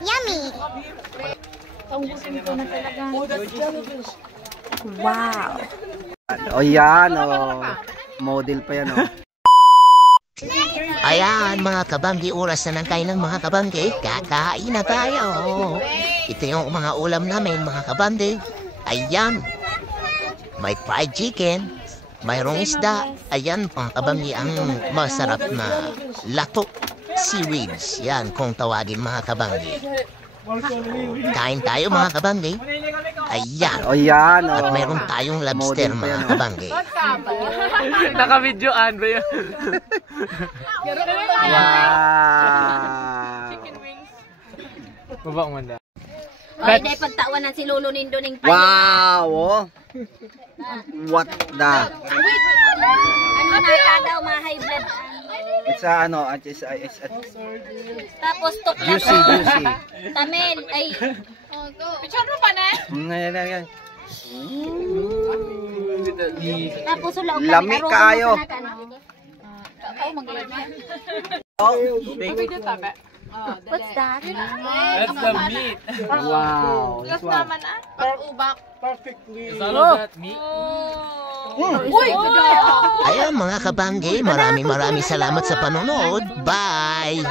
Yummy! Wow! O yan, o. Model pa yan, o. Ayan mga kabanggi, oras na ng kainan mga kabanggi. Kakain na tayo. Ito yung mga ulam namin mga kabanggi. Ayan. May fried chicken. Mayroong isda. Ayan mga kabanggi, ang masarap na lato. Seaweeds. Yan kung tawagin mga kabanggi. Kain tayo mga kabanggi. Ayan. O yan, o. At mayroon tayong lobster mga kabanggi. Naka-videoan ba yun? Wow! Chicken wings. Baba umanda. Ay, dahil pagtawanan si Lolo Nindo ng payo. Wow! Oh. What the? Ano na daw, mga high blood. It's a, ano, it's a Tapos tukla juicy, juicy. Tamel, ay. Picture mo pa na? Yan. Tapos wala ko Lami kayo. What's that? That's the meat. Wow. This one. Is all of that meat? Uy! Ayan mga kabanggi, maraming salamat sa panonood. Bye!